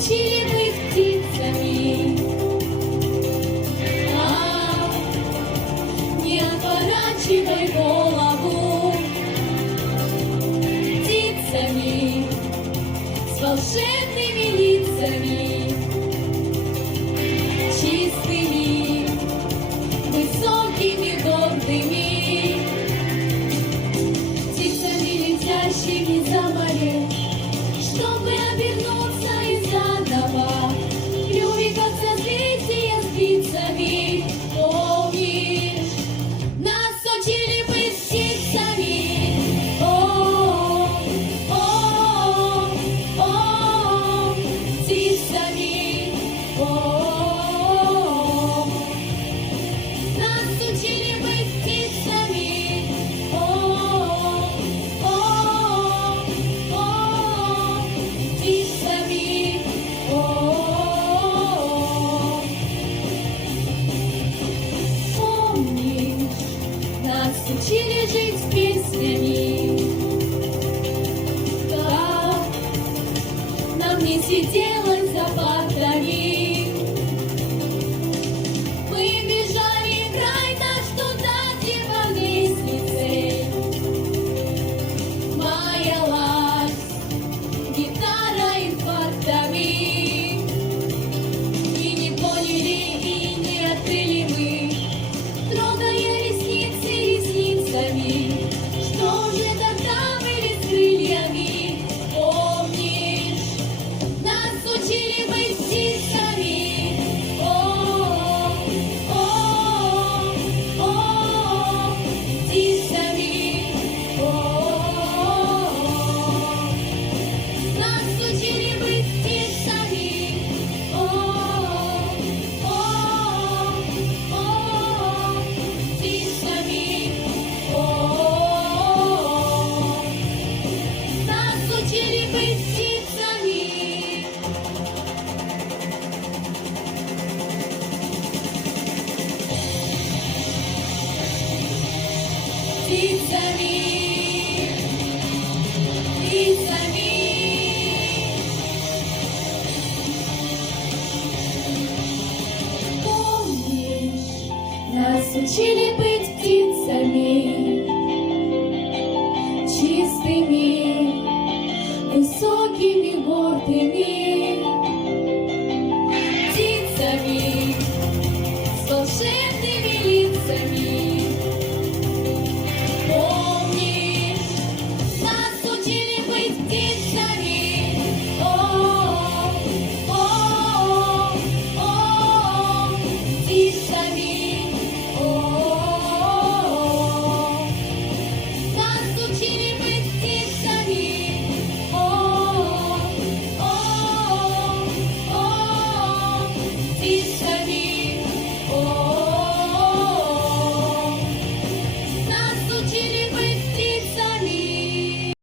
учили быть птицами, не отворачивай голову, птицами с волшебными лицами, чистыми, высокими, гордыми, птицами, летящими за море, чтобы обернуться и заново клювик от созвездия спицами. Помнишь, нас учили быть птицами. О, о, о, птицами. О, нас учили быть птицами. О, птицами. Помнишь, нас учили жить с песнями, как нам не сиделось за партами. Мы бежали играть аж туда, где по лестнице маялась гитара инфарктами. И не поняли, и не открыли мы, трогая ресницы ресницами, что же тогда были с крыльями. Помнишь, нас учили быть птицами. О, птицами. О, нас учили быть птицами. О, птицами. О, нас учили быть птицами. Птицами. Птицами. Помнишь, нас учили быть птицами, чистыми, высокими, гордыми,